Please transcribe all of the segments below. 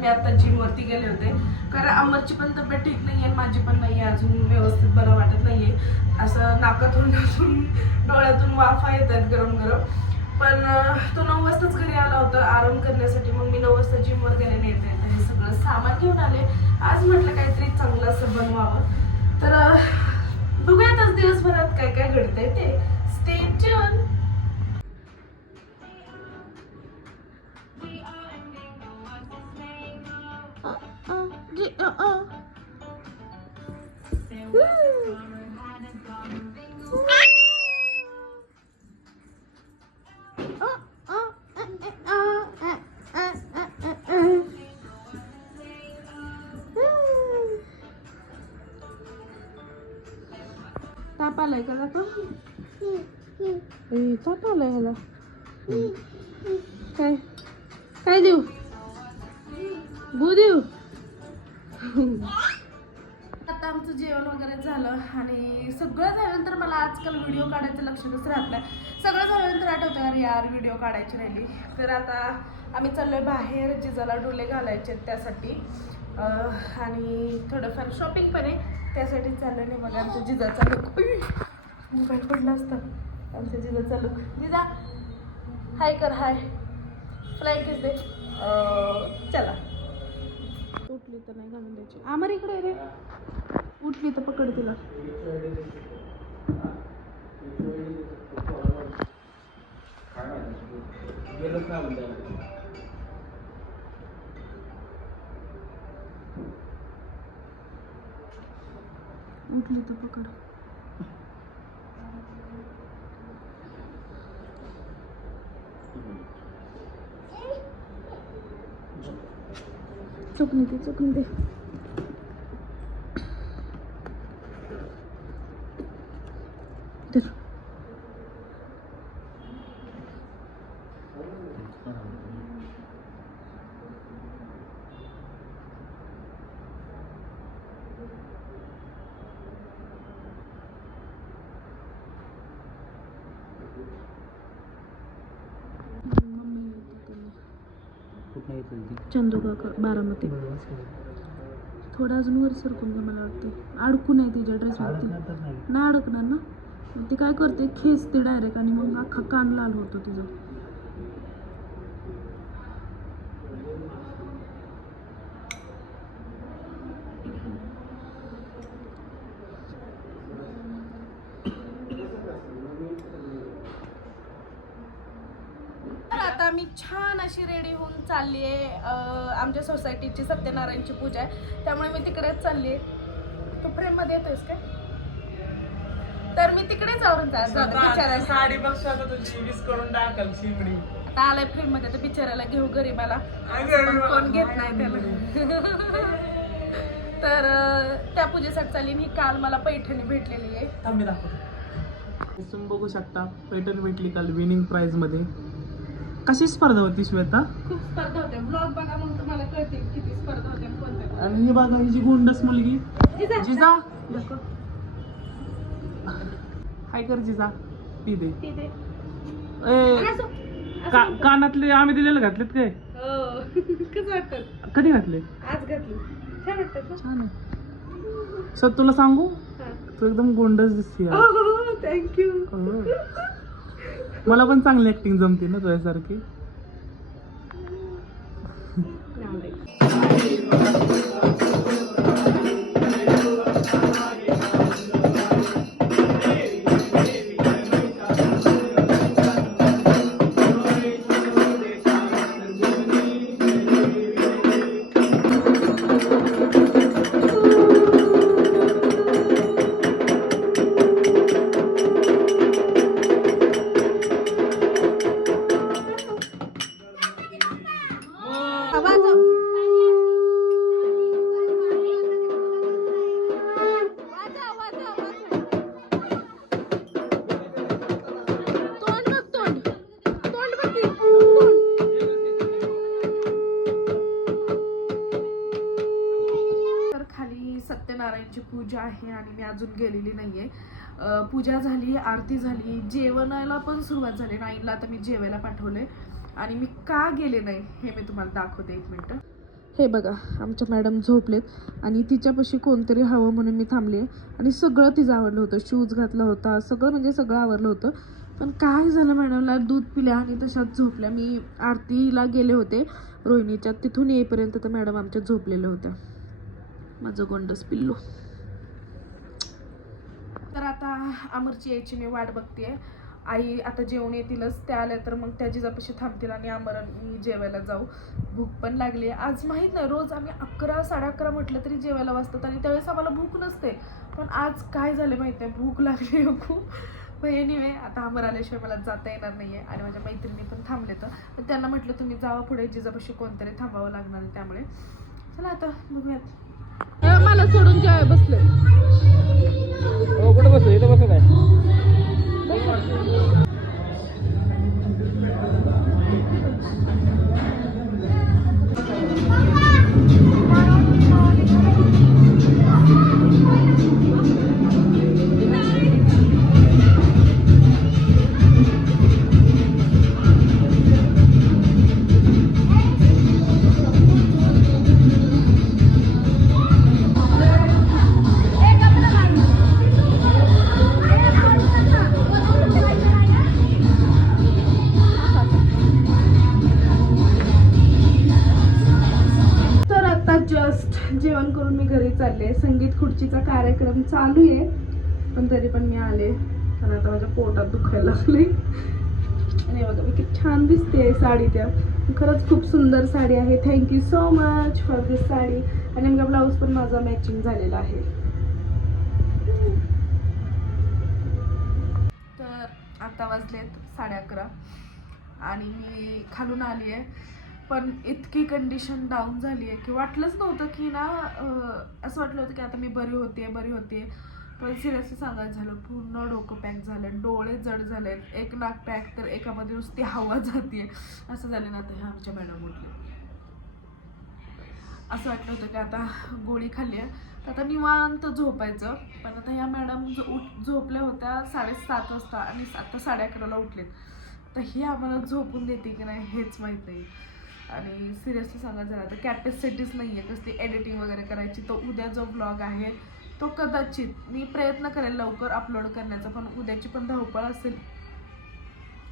मी आता जिमवरती गेले होते. कारण अमरची पण तब्येत ठीक नाही आहे माझी पण नाही आहे अजून व्यवस्थित बरं वाटत नाही आहे असं नाकातून नाकातून डोळ्यातून वाफा येतात गरम गरम. पण तो नऊ वाजताच घरी आला होता आराम करण्यासाठी. मग मी नऊ वाजता जिमवर गेले नाही येते हे सगळं सामान घेऊन आले. आज म्हटलं काहीतरी चांगलं असं बनवावं. तर अं, बघूयात आज दिवसभरात काय काय घडतंय ते. स्टे आलाय का ताप आलाय ह्याला काय? काय देऊ? भू देऊ? आता आमचं जेवण वगैरे झालं आणि सगळं झाल्यानंतर मला आजकाल व्हिडिओ काढायचं लक्षातच राहत नाही. सगळं झाल्यानंतर आठवतं अरे यार व्हिडिओ काढायची राहिली. तर आता आम्ही चाललोय बाहेर जिजाला डोले घालायचे त्यासाठी. आणि थोडंफार शॉपिंग पण आहे. त्यासाठी चाललं नाही बघा आमच्या जिजाचा मोबाईल पडला असता आमच्या जिजाचा चालू. जिजा हाय कर हाय. फ्लाईट किस दे चला. उठली तर नाही घालून द्यायची. आमर इकडे रे. उठली तर पकड तिला. उठली तर पकड. चुकणी ते दे Thank you. चंदुका बारामती. थोडा अजून वर सरकून घ्या मला वाटते. अडकून आहे तिच्या ड्रेसवरती नाही. अडकणार ना? ती काय करते? खेचते डायरेक्ट आणि मग अख्खा कान लाल होतो तिचा. तर आता मी छान अशी रेडी होऊन चालली आहे आमच्या सोसायटीची सत्यनारायणची पूजा आहे. त्यामुळे मी तिकडेच चालली आहे तू फ्रेममध्ये येतोयस काय? तर मी तिकडेच आवरून जा जाते बिचारायला साडी बघ आता तुझी वीस करून टाकल आता आलाय फ्रेममध्ये तर बिचारायला घेऊ गरीबाला. कोण घेत नाही त्याला. तर त्या पूजेसाठी चालली मी काल मला पैठणी भेटलेली आहे. थांबी दाखव तुम्ही बघू शकता पैठण भेटली काल विनिंग प्राइजमध्ये. कशी स्पर्धा होती श्वेता? खूप स्पर्धा होत्या. ब्लॉग बघा मग तुम्हाला कळतील किती स्पर्धा होत्या आणि कोणत्या. आणि ही बघा ही जी गोंडस मुलगी. जिजा. जिजा? हाय कर जिजा. पी दे. तिथे ए असं- का कानातले आम्ही दिलेले घातलेत काय? हो. कसं वाटतं? कधी घातले? आज घातली. छान वाटतं ना छान आहे. सर तुला सांगू? हा. तू एकदम गोंडस दिसते थँक्यू. मला पण चांगली ऍक्टिंग जमते ना तुझ्यासारखी. तोंड पूजा आहे आणि मी अजून गेलेली नाही आहे पूजा झाली आरती झाली जेवणाला पण सुरुवात झाली. नाईनला आता मी जेवायला पाठवले आणि मी का गेले नाही हे मी तुम्हाला दाखवते एक मिनटं. हे बघा आमच्या मॅडम झोपलेत आणि तिच्यापाशी कोणतरी हवं म्हणून मी थांबले आणि सगळं तिचं आवडलं होतं. शूज घातला होता. सगळं म्हणजे सगळं आवडलं होतं. पण काय झालं मॅडमला? दूध पिल्या आणि तशाच झोपल्या. मी आरतीला गेले होते रोहिणीच्या. तिथून येईपर्यंत तर मॅडम आमच्या झोपलेल्या होत्या. माझं गोंडस पिल्लू. तर आता अमरची यायची मी वाट बघते आई आता जेवण येतीलच त्या आल्या तर मग त्या जिजापाशी थांबतील आणि अमर मी जेवायला जाऊ. भूक पण लागली आज माहीत नाही रोज आम्ही अकरा साडे अकरा म्हटलं तरी जेवायला वाजतात आणि त्यावेळेस आम्हाला भूक नसते. पण आज काय झालं माहिती आहे? भूक लागली आहे खूप. पण एनिवे आता अमर आल्याशिवाय मला जाता येणार नाही आहे आणि माझ्या मैत्रिणी पण थांबले तर त्यांना म्हटलं तुम्ही जावा पुढे जिजापाशी कोणतरी थांबावं लागणार त्यामुळे. चला आता बघूयात. मला सोडून जेवाय बसले. हो कुठं बसू इथं बसू काय? खुर्चीचा कार्यक्रम चालू आहे. पण तरी पण मी आले. आणि आता माझ्या पोटात दुखायला लागले आणि बघा मी किती छान दिसते साडी त्या. खरंच खूप सुंदर साडी आहे. Thank you so much for this sari. आणि नेमका ब्लाऊज पण माझा मॅचिंग झालेला आहे. तर आता वाजलेत साडे अकरा. आणि मी खालून आली आहे पण इतकी कंडिशन डाऊन झाली आहे की वाटलंच नव्हतं की ना असं वाटलं होतं की आता मी बरी होते बरी होते पण सिरियसली सांगायचं झालं पूर्ण डोकं पॅक झालं डोळे जड झाले एक नाक पॅक तर एकामध्ये नुसती हवा जाते असं झालं ना आता ह्या आमच्या मॅडम उठले. असं वाटलं होतं की आता गोळी खाल्ली आहे तर आता निवांत झोपायचं. पण आता ह्या मॅडम जो उठ झोपल्या होत्या साडेसात वाजता आणि आता साडे अकराला उठलेत. तर ही आम्हाला झोपून देते की नाही हेच माहीत नाही. आणि सिरियसली सांगायचं झालं तर कॅपॅसिटीच नाही आहे. कसली एडिटिंग वगैरे करायची तो उद्या जो ब्लॉग आहे तो कदाचित मी प्रयत्न करेल लवकर अपलोड करण्याचा पण उद्याची पण धावपळ असेल.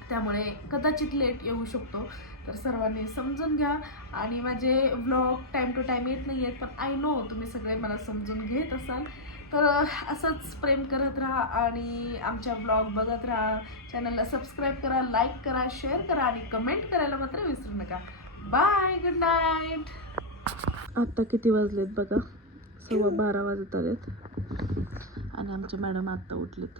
त्यामुळे कदाचित लेट येऊ शकतो. तर सर्वांनी समजून घ्या. आणि माझे व्लॉग टाईम टू टाईम येत नाही आहेत पण आय नो तुम्ही सगळे मला समजून घेत असाल. तर असंच प्रेम करत राहा आणि आमच्या ब्लॉग बघत राहा. चॅनलला सबस्क्राईब करा लाईक करा शेअर करा आणि कमेंट करायला मात्र विसरू नका. बाय गुड नाईट आत्ता किती वाजलेत बघा? सव्वा बारा वाजत आलेत. आणि आमच्या मॅडम आत्ता उठलेत.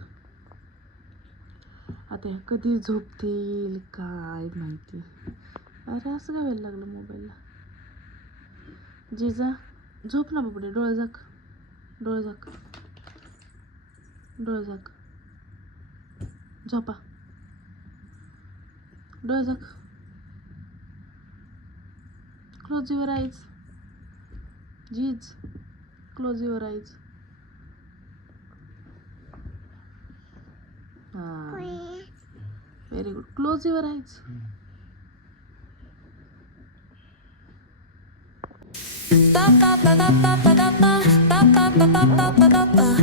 आता ह्या कधी झोपतील काय माहिती. अरे असं काय व्हायला लागलं मोबाईलला जिजा झोप ना बाबडे डोळे झाक. डोळे झाक. डोळे झाक. झोपा. डोळे झाक. Close your eyes. Jeez. Close your eyes. Ah. Very good. Close your eyes. ba ba ba ba ba ba ba ba ba ba ba ba ba